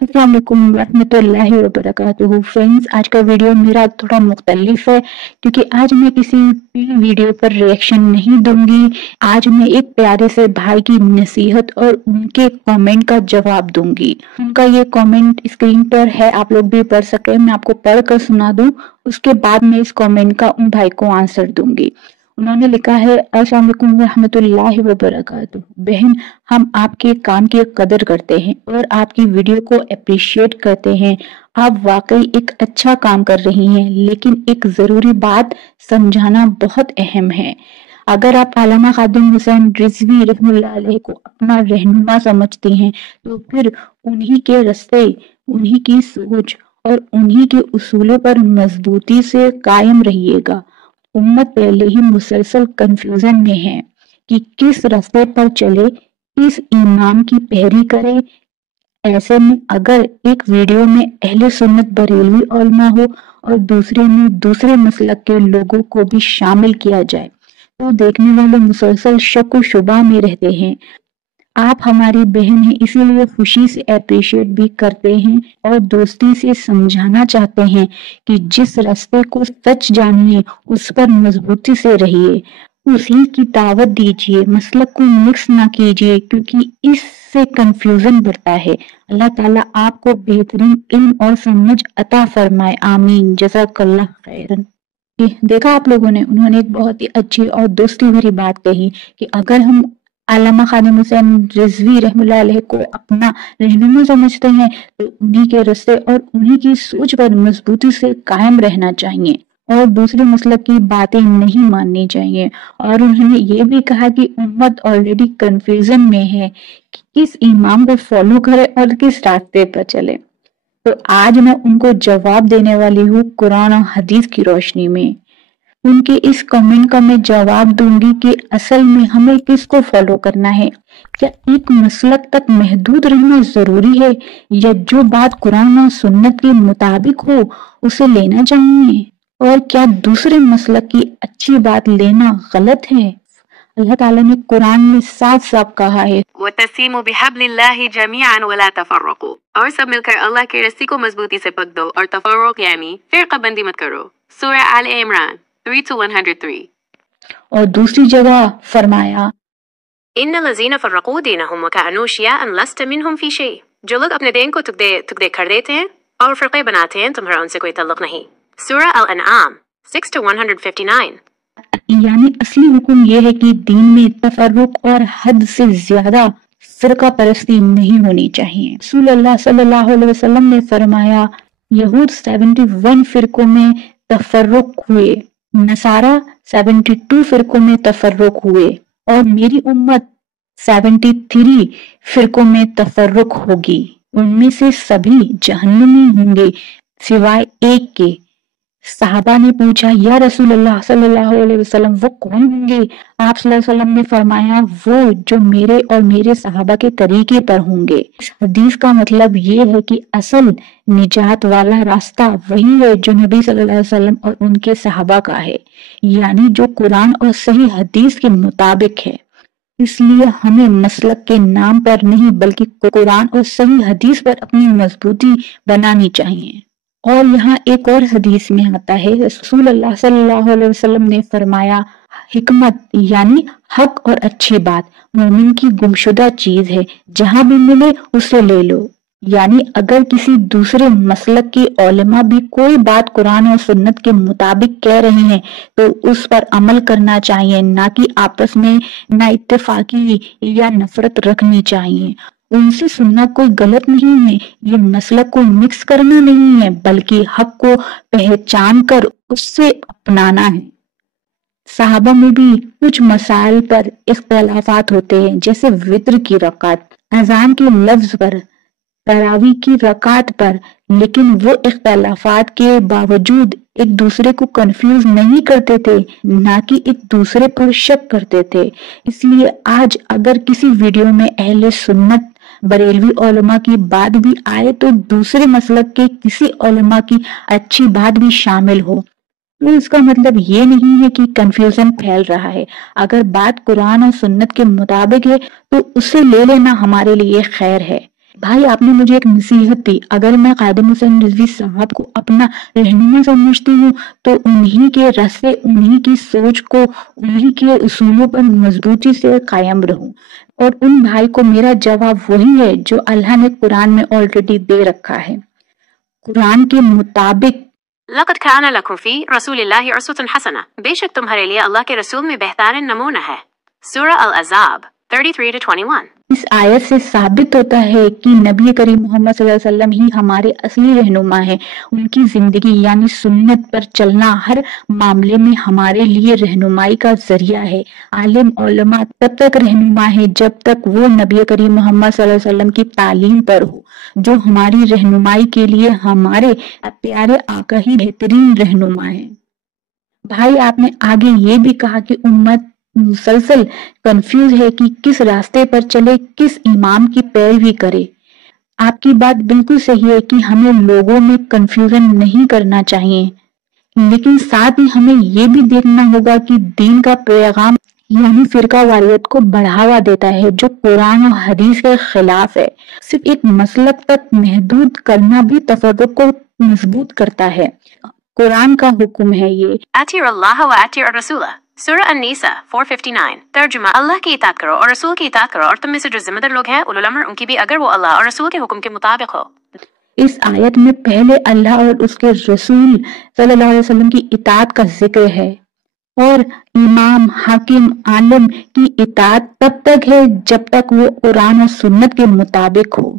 अस्सलाम वालेकुम रहमतुल्लाहि व बरकातुहू। फ्रेंड्स, आज का वीडियो मेरा थोड़ा मुख्तलिफ है क्योंकि आज मैं किसी भी वीडियो पर रिएक्शन नहीं दूंगी। आज मैं एक प्यारे से भाई की नसीहत और उनके कमेंट का जवाब दूंगी। उनका ये कमेंट स्क्रीन पर है, आप लोग भी पढ़ सके। मैं आपको पढ़ कर सुना दूं, उसके बाद मैं इस कमेंट का उन भाई को आंसर दूंगी। उन्होंने लिखा है, अस्सलाम वालेकुम रहमतुल्लाहि व बरकातुहू। बहन, हम आपके काम की कदर करते हैं और आपकी वीडियो को अप्रिशिएट करते हैं। आप वाकई एक अच्छा काम कर रही हैं, लेकिन एक जरूरी बात समझाना बहुत अहम है। अगर आप अल्लामा खादिम हुसैन रिजवी रहमतुल्लाह अलैह को अपना रहनुमा समझती हैं, तो फिर उन्हीं के रास्ते, उन्हीं की सोच और उन्हीं के उसूलों पर मजबूती से कायम रहिएगा। उम्मत पहले ही मुसलसल कंफ्यूजन में है कि किस रास्ते पर चले, किस इमाम की पैरवी करे। ऐसे में अगर एक वीडियो में अहले सुन्नत बरेलवी उलमा हो और दूसरे में दूसरे मसलक के लोगों को भी शामिल किया जाए, तो देखने वाले मुसलसल शक व शुबा में रहते हैं। आप हमारी बहन हैं, इसीलिए खुशी से अप्रिशिएट भी करते हैं और दोस्ती से समझाना चाहते हैं कि जिस रास्ते को सच जानिए, उस पर मजबूती से रहिए, उसी की दावत दीजिए, मसलक को मिक्स ना कीजिए, क्योंकि इससे कंफ्यूजन बढ़ता है। अल्लाह ताला आपको बेहतरीन इल्म और समझ अता फरमाए, आमीन, जज़ाकल्लाह खैरन। देखा आप लोगों ने, उन्होंने एक बहुत ही अच्छी और दोस्ती भरी बात कही कि अगर हम अल्लामा खादिम हुसैन रिजवी रहमतुल्लाह अलैह को अपना रहनुमा समझते हैं, तो उन्हीं के रास्ते और उन्हीं की सोच पर मजबूती से कायम रहना चाहिए और दूसरे मसलक की बातें नहीं माननी चाहिए। और उन्होंने ये भी कहा कि उम्मत ऑलरेडी कंफ्यूजन में है कि किस इमाम को फॉलो करे और किस रास्ते पर चले। तो आज मैं उनको जवाब देने वाली हूँ कुरान और हदीस की रोशनी में। उनके इस कमेंट का मैं जवाब दूंगी कि असल में हमें किसको फॉलो करना है। क्या एक मसलक तक महदूद रहना जरूरी है, या जो बात कुरान और सुन्नत के मुताबिक हो उसे लेना चाहिए? और क्या दूसरे मसलक की अच्छी बात लेना गलत है? अल्लाह ताला ने कुरान में साफ साफ कहा है, वतसीमु बिहब्लिल्लाहि जमीअन वला तफर्रकू, और सब मिलकर अल्लाह के रस्सी को मजबूती से पकड़ दो और तफर्रुक यानी फिरका बंदी मत करो। सूरह आल इमरान 3-103। और दूसरी जगह फरमाया, इन्नल्लज़ीना फर्रकू दीनहुम वकानू शियअन लस्त मिनहुम फी शै, जो लोग अपने दीन को टुकड़े कर देते हैं और फिरके बनाते हैं, तुम्हारा उनसे कोई ताल्लुक नहीं। सूरह अल अनआम 6-159। यानी असली हुक्म यह है कि दीन में तफर्रुक और हद से ज्यादा फिरका परस्ती नहीं होनी चाहिए। रसूलुल्लाह सल्लल्लाहु अलैहि वसल्लम ने फरमाया, यहूद 71 फिरकों में तफर्रुक हुए, नसारा 72 फिरकों में तफर्रुक हुए और मेरी उम्मत 73 फिरकों में तफर्रुक होगी। उनमें से सभी जहन्नमी होंगे सिवाय एक के। सहाबा ने पूछा, या रसूलुल्लाह सल्लल्लाहु अलैहि वसल्लम, वो कौन होंगे? आप सल्लल्लाहु अलैहि वसल्लम ने फरमाया, वो जो मेरे और मेरे सहाबा के तरीके पर होंगे। इस हदीस का मतलब ये है कि असल निजात वाला रास्ता वही है जो नबी सल्लल्लाहु अलैहि वसल्लम और उनके सहाबा का है, यानी जो कुरान और सही हदीस के मुताबिक है। इसलिए हमें मसलक के नाम पर नहीं बल्कि कुरान और सही हदीस पर अपनी मजबूती बनानी चाहिए। और यहाँ एक और हदीस में आता है, रसूलुल्लाह सल्लल्लाहु अलैहि वसल्लम ने फरमाया, हिकमत यानी हक और अच्छी बात मोमिन की गुमशुदा चीज है, जहाँ भी मिले उसे ले लो। यानी अगर किसी दूसरे मसलक की उलमा भी कोई बात कुरान और सुन्नत के मुताबिक कह रहे हैं, तो उस पर अमल करना चाहिए, ना कि आपस में ना इत्तेफाकी या नफरत रखनी चाहिए। उनसे सुनना कोई गलत नहीं है, ये मसलक को मिक्स करना नहीं है, बल्कि हक को पहचान कर उससे अपनाना है। सहाबा में भी कुछ मसाइल पर इख्तलाफात होते हैं, जैसे वित्र की रकात, अजान के लफ्ज पर, तरावी की रकात पर, लेकिन वो इख्तलाफात के बावजूद एक दूसरे को कंफ्यूज नहीं करते थे, ना कि एक दूसरे पर शक करते थे। इसलिए आज अगर किसी वीडियो में अहले सुन्नत बरेलवी उलमा की बात भी आए, तो दूसरे मसलक के किसी उलमा की अच्छी बात भी शामिल हो, तो इसका मतलब ये नहीं है कि कंफ्यूजन फैल रहा है। अगर बात कुरान और सुन्नत के मुताबिक है तो उसे ले लेना हमारे लिए खैर है, भाई आपने मुझे एक नसीहत दी, अगर मैं कादिम हुसैन रिजवी साहब को अपना रहनुमा समझती हूँ तो उन्हीं के रास्ते, उन्हीं की सोच को, उन्हीं के उसूलों पर मजबूती से कायम रहूं। और उन भाई को मेरा जवाब वही है जो अल्लाह ने कुरान में ऑलरेडी दे रखा है। कुरान के मुताबिक लक़द कान लकुम फ़ी रसूलिल्लाहि उसवतुन हसना, बेशक तुम्हारे लिए अल्लाह के रसूल में बेहतरीन नमूना है। सूरह अल-अज़ाब 33-21। इस आयत से साबित होता है कि नबी करीम मोहम्मद सल्लल्लाहु अलैहि वसल्लम ही हमारे असली रहनुमा है। उनकी जिंदगी यानी सुन्नत पर चलना हर मामले में हमारे लिए रहनुमाई का जरिया है। आलिम उलमा तब तक रहनुमा है जब तक वो नबी करीम मोहम्मद सल्लल्लाहु अलैहि वसल्लम की तालीम पर हो, जो हमारी रहनुमाई के लिए हमारे प्यारे आका ही बेहतरीन रहनुमा है। भाई आपने आगे ये भी कहा कि उम्मत मुसलसल कंफ्यूज है कि किस रास्ते पर चले, किस इमाम की पैरवी करे। आपकी बात बिल्कुल सही है कि हमें लोगों में कंफ्यूजन नहीं करना चाहिए, लेकिन साथ ही हमें ये भी देखना होगा कि दीन का पैगाम यानी फिरका वारियत को बढ़ावा देता है, जो कुरान और हदीस के खिलाफ है। सिर्फ एक मसलक तक महदूद करना भी तफर्रुक को मजबूत करता है। कुरान का हुक्म है ये अतिउल्लाह व अतिउर रसूल, सूरह अन-निसा 459। तर्जुमा, अल्लाह की इताअत करो और रसूल की इताअत करो, और तुम में से जो जिम्मेदार लोग हैं उलुल अम्र उनकी भी, अगर वो अल्लाह और रसूल के हुक्म के मुताबिक हो। इस आयत में पहले अल्लाह और उसके रसूल सल्लल्लाहु अलैहि वसल्लम की इताअत का जिक्र है, और इमाम हाकिम आलिम की इताअत तब तक है जब तक वो कुरान और सुन्नत के मुताबिक हो।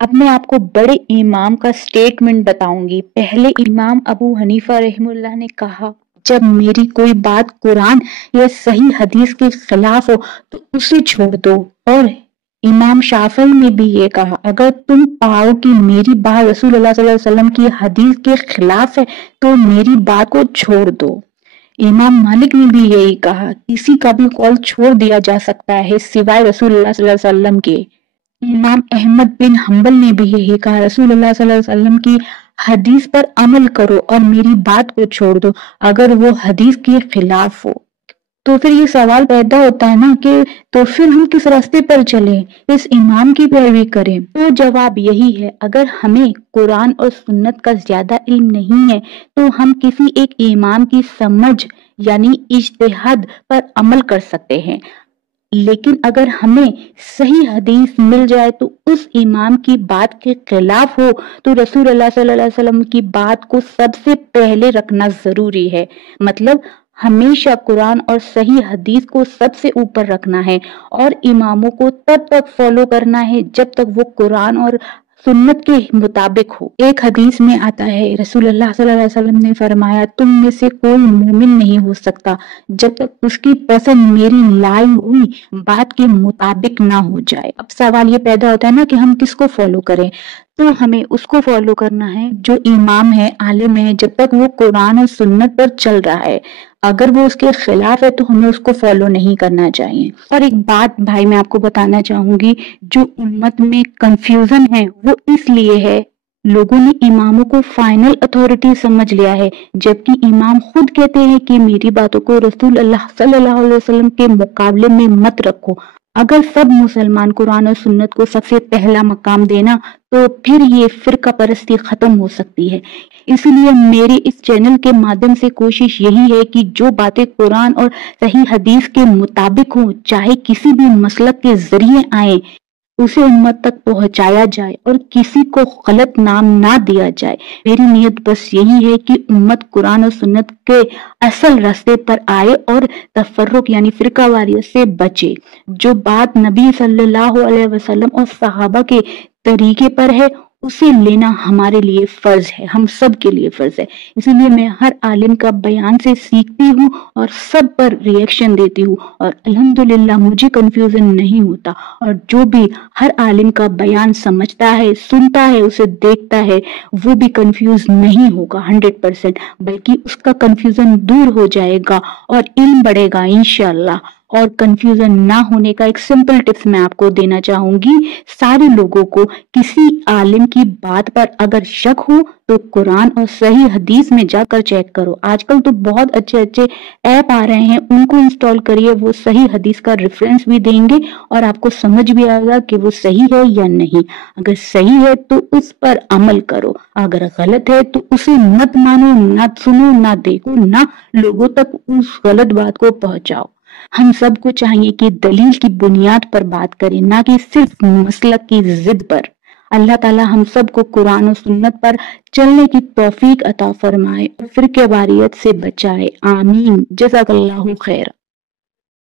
अब मैं आपको बड़े इमाम का स्टेटमेंट बताऊंगी। पहले इमाम अबू हनीफा रहमुल्लाह ने कहा, जब मेरी कोई बात कुरान या सही हदीस के खिलाफ हो तो उसे छोड़ दो। और इमाम शाफी ने भी ये कहा, अगर तुम पाओ कि मेरी बात रसूलुल्लाह सल्लल्लाहु अलैहि वसल्लम की हदीस के खिलाफ है तो मेरी बात को छोड़ दो। इमाम मालिक ने भी यही कहा, किसी का भी कौल छोड़ दिया जा सकता है सिवाय रसूलुल्लाह सल्लल्लाहु अलैहि वसल्लम के। इमाम अहमद बिन हम्बल ने भी यही कहा, रसूलुल्लाह सल्लल्लाहु अलैहि वसल्लम की हदीस पर अमल करो और मेरी बात को छोड़ दो अगर वो हदीस के खिलाफ हो। तो फिर ये सवाल पैदा होता है ना कि तो फिर हम किस रास्ते पर चलें, इस इमाम की पैरवी करें? तो जवाब यही है, अगर हमें कुरान और सुन्नत का ज्यादा इल्म नहीं है तो हम किसी एक इमाम की समझ यानी इज्तिहाद पर अमल कर सकते हैं, लेकिन अगर हमें सही हदीस मिल जाए तो उस इमाम की बात के खिलाफ हो तो रसूलुल्लाह सल्लल्लाहु अलैहि वसल्लम की बात को सबसे पहले रखना जरूरी है। मतलब हमेशा कुरान और सही हदीस को सबसे ऊपर रखना है और इमामों को तब तक फॉलो करना है जब तक वो कुरान और सुन्नत के मुताबिक हो। एक हदीस में आता है, रसूलुल्लाह सल्लल्लाहु अलैहि वसल्लम ने फरमाया, तुम में से कोई मोमिन नहीं हो सकता जब तक उसकी पसंद मेरी लाई हुई बात के मुताबिक ना हो जाए। अब सवाल ये पैदा होता है ना कि हम किसको फॉलो करें, तो हमें उसको फॉलो करना है जो इमाम है, आलिम है, जब तक वो कुरान और सुन्नत पर चल रहा है। अगर वो उसके खिलाफ है तो हमें उसको फॉलो नहीं करना चाहिए। और एक बात भाई मैं आपको बताना चाहूंगी, जो उम्मत में कंफ्यूजन है वो इसलिए है, लोगों ने इमामों को फाइनल अथॉरिटी समझ लिया है, जबकि इमाम खुद कहते हैं कि मेरी बातों को रसूल अल्लाह सल्लल्लाहु अलैहि वसल्लम के मुकाबले में मत रखो। अगर सब मुसलमान कुरान और सुन्नत को सबसे पहला मकाम देना तो फिर ये फिरका परस्ती खत्म हो सकती है। इसलिए मेरे इस चैनल के माध्यम से कोशिश यही है कि जो बातें कुरान और सही हदीस के मुताबिक हो, चाहे किसी भी मसलक के जरिए आए, उसे उम्मत तक पहुंचाया जाए और किसी को गलत नाम ना दिया जाए। मेरी नियत बस यही है कि उम्मत कुरान और सुन्नत के असल रास्ते पर आए और तफर्रुक यानी फिरकावारियत से बचे। जो बात नबी सल्लल्लाहु अलैहि वसल्लम और सहाबा के तरीके पर है उसे लेना हमारे लिए फर्ज है, हम सब के लिए फर्ज है। इसलिए मैं हर आलिम का बयान से सीखती हूँ और सब पर रिएक्शन देती हूँ और अल्हम्दुलिल्लाह मुझे कंफ्यूजन नहीं होता। और जो भी हर आलिम का बयान समझता है, सुनता है, उसे देखता है, वो भी कंफ्यूज नहीं होगा 100%, बल्कि उसका कंफ्यूजन दूर हो जाएगा और इल्म बढ़ेगा इंशाअल्लाह। और कंफ्यूजन ना होने का एक सिंपल टिप्स मैं आपको देना चाहूंगी। सारे लोगों को किसी आलिम की बात पर अगर शक हो तो कुरान और सही हदीस में जाकर चेक करो। आजकल तो बहुत अच्छे अच्छे ऐप आ रहे हैं, उनको इंस्टॉल करिए, वो सही हदीस का रेफरेंस भी देंगे और आपको समझ भी आएगा कि वो सही है या नहीं। अगर सही है तो उस पर अमल करो, अगर गलत है तो उसे मत मानो, ना सुनो, ना देखो, ना लोगों तक उस गलत बात को पहुंचाओ। हम सबको चाहिए कि दलील की बुनियाद पर बात करें, ना कि सिर्फ मसलक की जिद पर। अल्लाह ताला हम सबको कुरान और सुन्नत पर चलने की तौफीक अता फरमाए और फिरके वारियत से बचाए। आमीन। जज़ाकल्लाहु खैर।